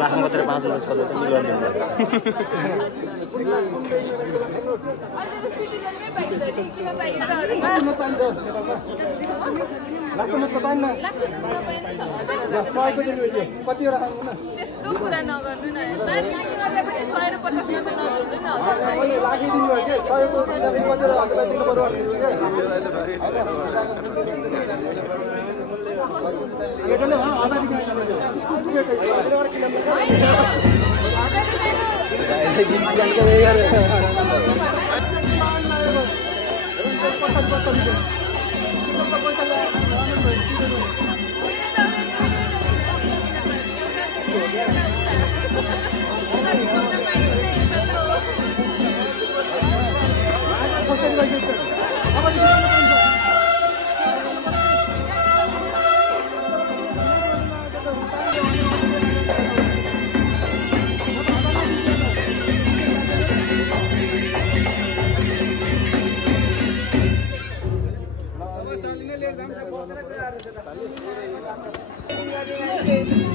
लाखमा मात्रै 5 लाख छ त मिल्दैन त्यस्तो कुरा नगर्नु न पनि 100 र 50 मा त नजुल्नु न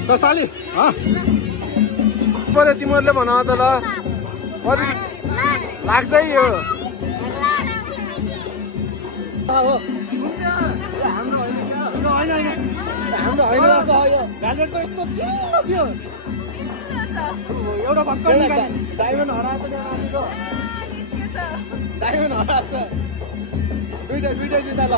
ल साली परे तिमीहरूले भन त ल कति लाग्छ है यो एउटा भक्कड डायमन्ड हराएको डायमन्ड हराएको दुईटा जुत्ता ल